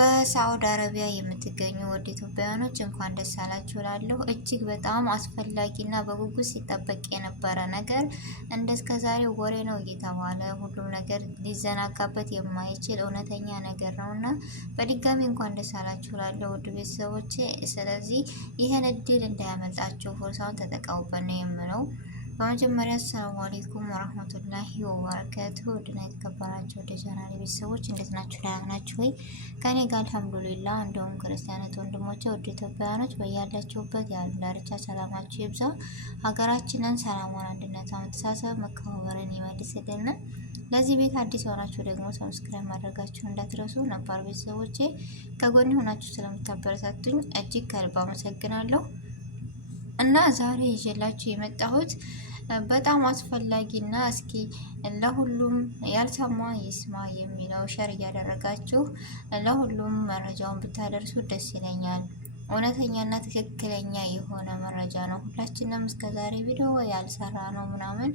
በሳዑዲ አረቢያ የምትገኙ ወደ ኢትዮጵያውያኖች እንኳን ደስ አላችሁ እላለሁ። እጅግ በጣም አስፈላጊና በጉጉት ሲጠበቅ የነበረ ነገር እንደስከዛሬው ወሬ ነው እየተባለ ሁሉም ነገር ሊዘናጋበት የማይችል እውነተኛ ነገር ነውና በድጋሚ እንኳን ደስ አላችሁ እላለሁ ውድ ቤተሰቦቼ። ስለዚህ ይህን እድል እንዳያመልጣችሁ ፎርሳውን ተጠቀሙበት ነው የምለው። በመጀመሪያ አሰላሙ አለይኩም ወራህመቱላሂ ወበረካቱሁ። ውድና የተከበራችሁ ወደ ቻናሌ ቤተሰቦች እንዴት ናችሁ? ደህና ናችሁ ወይ? ከኔ ጋር አልሐምዱሊላህ። እንደውም ክርስቲያኖች ወንድሞቼ ወደ ኢትዮጵያውያኖች በያላችሁበት የዓለም ዳርቻ ሰላማችሁ ይብዛ። ሀገራችንን ሰላሙን፣ አንድነቷን፣ መተሳሰብ፣ መከባበርን ይመልስልን። ለዚህ ቤት አዲስ የሆናችሁ ደግሞ ሰብስክራይብ ማድረጋችሁ እንዳትረሱ። ነባር ቤተሰቦቼ ከጎን ሆናችሁ ስለምታበረታቱኝ እጅግ ከልብ አመሰግናለሁ። እና ዛሬ ይዤላችሁ የመጣሁት በጣም አስፈላጊና እስኪ ለሁሉም ያልሰማ ይስማ የሚለው ሸር እያደረጋችሁ ለሁሉም መረጃውን ብታደርሱ ደስ ይለኛል። እውነተኛና ትክክለኛ የሆነ መረጃ ነው። ሁላችንም እስከዛሬ ቪዲዮ ያልሰራ ነው ምናምን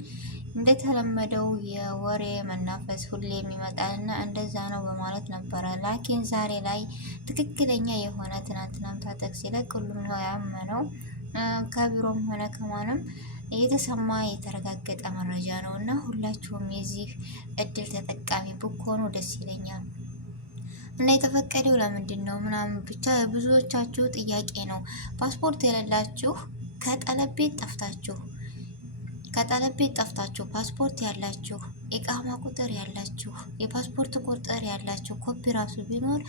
እንደተለመደው የወሬ መናፈስ ሁሌ የሚመጣልና እንደዛ ነው በማለት ነበረ። ላኪን ዛሬ ላይ ትክክለኛ የሆነ ትናንትናም ታጠቅ ሲለቅ ሁሉም ነው ያመነው። ከቢሮም ሆነ ከማንም የተሰማ የተረጋገጠ መረጃ ነው እና ሁላችሁም የዚህ እድል ተጠቃሚ ብትሆኑ ደስ ይለኛል። እና የተፈቀደው ለምንድን ነው ምናምን ብቻ ብዙዎቻችሁ ጥያቄ ነው። ፓስፖርት የሌላችሁ ከጠለብ ቤት ጠፍታችሁ ፓስፖርት ያላችሁ፣ ኢቃማ ቁጥር ያላችሁ፣ የፓስፖርት ቁጥር ያላችሁ ኮፒ ራሱ ቢኖር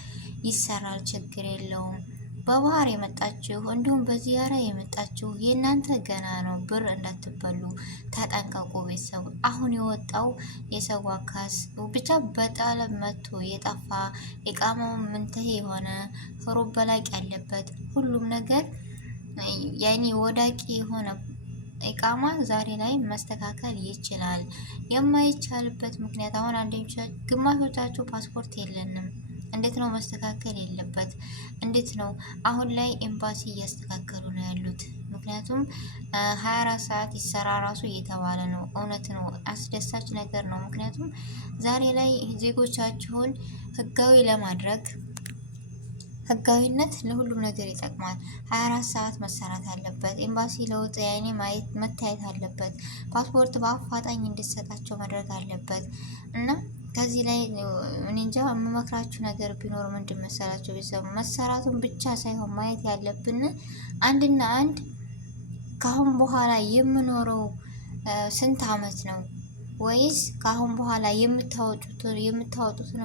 ይሰራል፣ ችግር የለውም። በባህር የመጣችሁ እንዲሁም በዚያራ የመጣችሁ የእናንተ ገና ነው። ብር እንዳትበሉ ተጠንቀቁ ቤተሰቡ። አሁን የወጣው የሰው አካስ ብቻ በጣለም መጥቶ የጠፋ የቃማው ምንትህ የሆነ ህሮብ በላቅ ያለበት ሁሉም ነገር ያኔ ወዳቂ የሆነ ኢቃማ ዛሬ ላይ መስተካከል ይችላል። የማይቻልበት ምክንያት አሁን ግማሾቻችሁ ፓስፖርት የለንም እንዴት ነው መስተካከል የለበት? እንዴት ነው አሁን ላይ ኤምባሲ እያስተካከሉ ነው ያሉት? ምክንያቱም 24 ሰዓት ይሰራ ራሱ እየተባለ ነው። እውነት ነው፣ አስደሳች ነገር ነው። ምክንያቱም ዛሬ ላይ ዜጎቻችሁን ህጋዊ ለማድረግ ህጋዊነት ለሁሉም ነገር ይጠቅማል። 24 ሰዓት መሰራት አለበት። ኤምባሲ ለውጥ ያኔ ማየት መታየት አለበት። ፓስፖርት በአፋጣኝ እንዲሰጣቸው ማድረግ አለበት እና ከዚህ ላይ እኔ እንጃ የምመክራችሁ ነገር ቢኖር ምንድን መሰላችሁ? ቤተሰብ መሰራቱን ብቻ ሳይሆን ማየት ያለብን አንድና አንድ ከአሁን በኋላ የምኖረው ስንት አመት ነው ወይስ ከአሁን በኋላ የምታወጡትን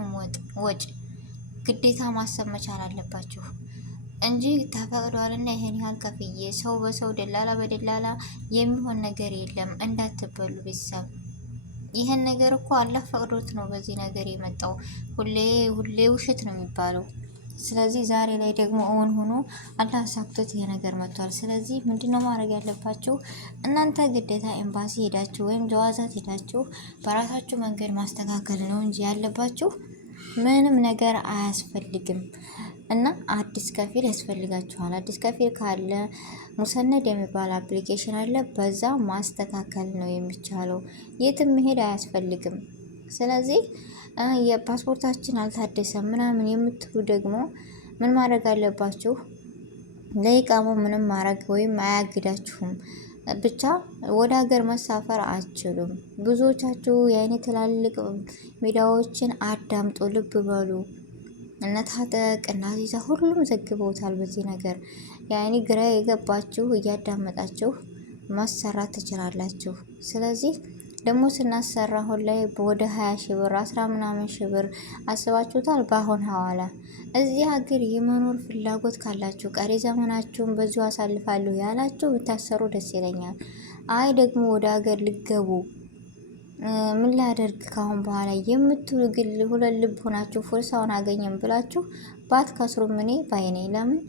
ወጪ ግዴታ ማሰብ መቻል አለባችሁ እንጂ ተፈቅዷልና ይሄን ያህል ከፍዬ ሰው በሰው ደላላ በደላላ የሚሆን ነገር የለም እንዳትበሉ ቤተሰብ። ይሄን ነገር እኮ አላህ ፈቅዶት ነው በዚህ ነገር የመጣው። ሁሌ ውሸት ነው የሚባለው። ስለዚህ ዛሬ ላይ ደግሞ እውን ሆኖ አላህ ሳክቶት ይሄ ነገር መጥቷል። ስለዚህ ምንድነው ማድረግ ያለባችሁ? እናንተ ግዴታ ኤምባሲ ሄዳችሁ ወይም ጀዋዛት ሄዳችሁ በራሳችሁ መንገድ ማስተካከል ነው እንጂ ያለባችሁ ምንም ነገር አያስፈልግም። እና አዲስ ከፊል ያስፈልጋችኋል። አዲስ ከፊል ካለ ሙሰነድ የሚባል አፕሊኬሽን አለ። በዛ ማስተካከል ነው የሚቻለው። የትም መሄድ አያስፈልግም። ስለዚህ የፓስፖርታችን አልታደሰም ምናምን የምትሉ ደግሞ ምን ማድረግ አለባችሁ? ለኢቃማው ምንም ማድረግ ወይም አያግዳችሁም። ብቻ ወደ ሀገር መሳፈር አትችሉም። ብዙዎቻችሁ የአይነት ትላልቅ ሚዲያዎችን አዳምጡ፣ ልብ በሉ። እነታጠቅ እና ዚዛ ሁሉም ዘግበውታል በዚህ ነገር። ያኔ ግራ የገባችሁ እያዳመጣችሁ ማሰራት ትችላላችሁ። ስለዚህ ደግሞ ስናሰራ አሁን ላይ ወደ 20 ሺህ ብር 10 ምናምን ሺህ ብር አስባችሁታል። በአሁን ሐዋላ እዚህ ሀገር የመኖር ፍላጎት ካላችሁ ቀሪ ዘመናችሁን በዚሁ አሳልፋለሁ ያላችሁ ብታሰሩ ደስ ይለኛል። አይ ደግሞ ወደ ሀገር ልገቡ ምን ላደርግ ካሁን በኋላ የምትሉ ግል ሁለት ልብ ሆናችሁ ፎርሳውን አገኘም ብላችሁ ባትከስሩም እኔ ባይኔ። ለምን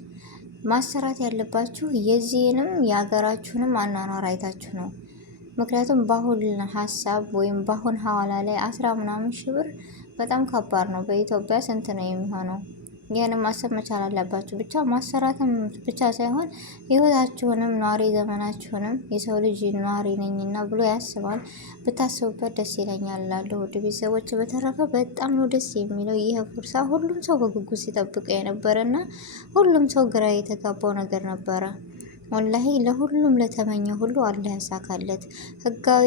ማሰራት ያለባችሁ የዚህንም የሀገራችሁንም አኗኗር አይታችሁ ነው። ምክንያቱም በአሁን ሀሳብ ወይም በአሁን ሐዋላ ላይ 10 ምናምን ሺህ ብር በጣም ከባድ ነው። በኢትዮጵያ ስንት ነው የሚሆነው? ያን ማሰብ መቻል አለባችሁ። ብቻ ማሰራትም ብቻ ሳይሆን ህይወታችሁንም ኗሪ ዘመናችሁንም የሰው ልጅ ኗሪ ነኝና ብሎ ያስባል። ብታስቡበት ደስ ይለኛል እላለሁ ውድ ቤተሰቦች። በተረፈ በጣም ነው ደስ የሚለው ይህ ፉርሳ ሁሉም ሰው በጉጉት ሲጠብቀው የነበረና ሁሉም ሰው ግራ የተጋባው ነገር ነበረ። ወላሂ ለሁሉም ለተመኘ ሁሉ አላህ ያሳካለት። ህጋዊ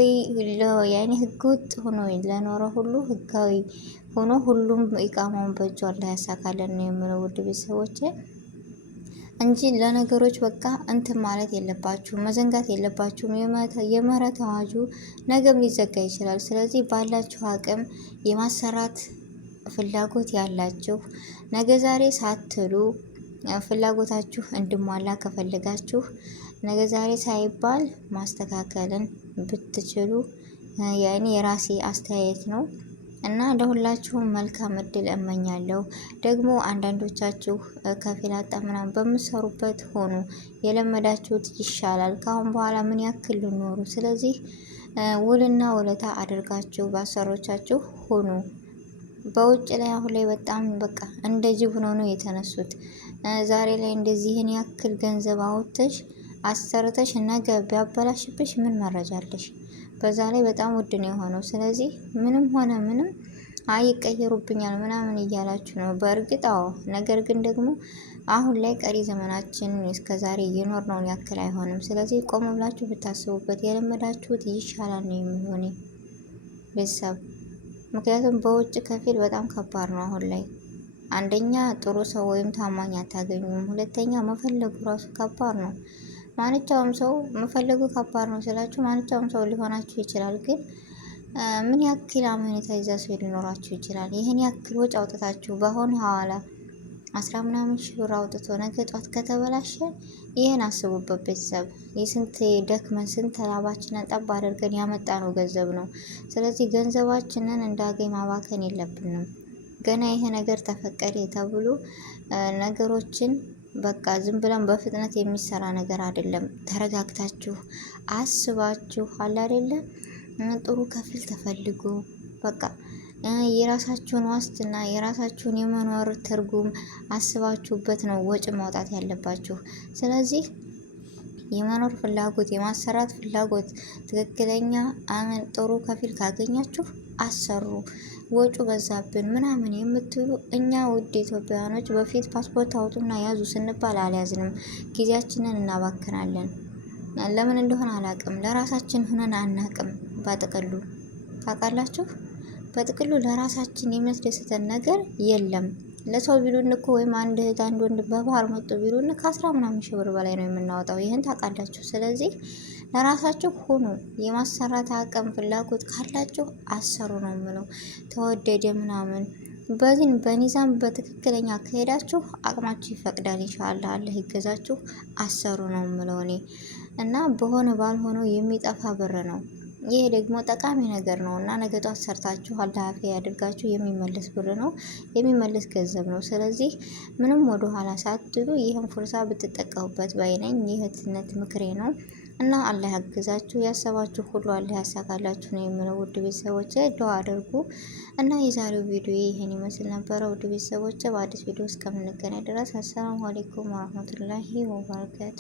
ያኔ ህገወጥ ሆኖ ለኖረ ሁሉ ህጋዊ ሆኖ ሁሉም ኢቃማውን በእጁ አላህ ያሳካለን ነው የምለው ውድ ቤተሰቦቼ እንጂ ለነገሮች በቃ እንትን ማለት የለባችሁም፣ መዘንጋት የለባችሁም። የምህረት አዋጁ ነገም ሊዘጋ ይችላል። ስለዚህ ባላችሁ አቅም የማሰራት ፍላጎት ያላችሁ ነገ ዛሬ ሳትሉ ፍላጎታችሁ እንድሟላ ከፈለጋችሁ ነገ ዛሬ ሳይባል ማስተካከልን ብትችሉ ያኔ የራሴ አስተያየት ነው እና ለሁላችሁም መልካም እድል እመኛለሁ። ደግሞ አንዳንዶቻችሁ ከፊል አጣ ምናምን በምትሰሩበት ሆኑ የለመዳችሁት ይሻላል። ከአሁን በኋላ ምን ያክል ልኖሩ። ስለዚህ ውልና ውለታ አድርጋችሁ ባሰሮቻችሁ ሆኑ። በውጭ ላይ አሁን ላይ በጣም በቃ እንደ ጅብ ሆነው ነው የተነሱት። ዛሬ ላይ እንደዚህን ያክል ገንዘብ አውጥተሽ አሰርተሽ ነገ ቢያበላሽብሽ ምን መረጃ አለሽ? በዛ ላይ በጣም ውድ ነው የሆነው። ስለዚህ ምንም ሆነ ምንም አይቀየሩብኛል ምናምን እያላችሁ ነው። በእርግጥ አዎ፣ ነገር ግን ደግሞ አሁን ላይ ቀሪ ዘመናችን እስከዛሬ እየኖርነውን ያክል አይሆንም። ስለዚህ ቆም ብላችሁ ብታስቡበት የለመዳችሁት ይሻላል ነው የሚሆነው ቤተሰብ። ምክንያቱም በውጭ ከፊል በጣም ከባድ ነው አሁን ላይ። አንደኛ ጥሩ ሰው ወይም ታማኝ አታገኙም። ሁለተኛ መፈለጉ ራሱ ከባድ ነው። ማንኛውም ሰው መፈለጉ ከባድ ነው ስላችሁ ማንኛውም ሰው ሊሆናችሁ ይችላል። ግን ምን ያክል አመኔታ ይዛ ሰው ሊኖራችሁ ይችላል? ይህን ያክል ወጪ አውጥታችሁ በአሁኑ ሐዋላ 10 ምናምን ሺህ ብር አውጥቶ ነገ ጧት ከተበላሸ ይህን አስቡበት ቤተሰብ። የስንት ደክመን ስንት ላባችንን ጠብ አድርገን ያመጣ ነው ገንዘብ ነው። ስለዚህ ገንዘባችንን እንዳገኝ ማባከን የለብንም። ገና ይሄ ነገር ተፈቀደ ተብሎ ነገሮችን በቃ ዝም ብለን በፍጥነት የሚሰራ ነገር አይደለም። ተረጋግታችሁ አስባችሁ አለ አይደለ ጥሩ ከፊል ተፈልጎ በቃ የራሳችሁን ዋስትና የራሳችሁን የመኖር ትርጉም አስባችሁበት ነው ወጪ ማውጣት ያለባችሁ። ስለዚህ የመኖር ፍላጎት የማሰራት ፍላጎት ትክክለኛ ጥሩ ከፊል ካገኛችሁ አሰሩ። ወጩ በዛብን ምናምን የምትሉ እኛ ውድ ኢትዮጵያውያኖች በፊት ፓስፖርት አውጡና ያዙ ስንባል አልያዝንም። ጊዜያችንን እናባክናለን። ለምን እንደሆነ አላቅም። ለራሳችን ሆነን አናቅም። በጥቅሉ ታውቃላችሁ፣ በጥቅሉ ለራሳችን የሚያስደስተን ነገር የለም። ለሰው ቢሉን እኮ ወይም አንድ እህት አንድ ወንድ በባህር መጥቶ ቢሉን ከ10 ምናምን ሺህ ብር በላይ ነው የምናወጣው። ይህን ታውቃላችሁ። ስለዚህ ለራሳችሁ ሁኑ። የማሰራት አቅም ፍላጎት ካላችሁ አሰሩ ነው የምለው። ተወደደ ምናምን በዚህን በኒዛም በትክክለኛ ከሄዳችሁ አቅማችሁ ይፈቅዳል። ኢንሻአላህ አላህ ይገዛችሁ። አሰሩ ነው የምለው እኔ እና በሆነ ባልሆነው የሚጠፋ ብር ነው። ይሄ ደግሞ ጠቃሚ ነገር ነው እና ነገ ጧት ሰርታችሁ አላህ አፊያ ያድርጋችሁ። የሚመለስ ብር ነው፣ የሚመለስ ገንዘብ ነው። ስለዚህ ምንም ወደ ኋላ ሳትሉ ይህን ፉርሳ ብትጠቀሙበት ባይነኝ የእህትነት ምክሬ ነው እና አላህ ያግዛችሁ። ያሰባችሁ ሁሉ አላህ ያሳካላችሁ ነው የምለው። ውድ ቤተሰቦች ዱአ አድርጉ እና የዛሬው ቪዲዮ ይሄን ይመስል ነበረ። ውድ ቤተሰቦች በአዲስ ቪዲዮ እስከምንገናኝ ድረስ አሰላሙ አለይኩም ወራህመቱላሂ ወበረካቱ።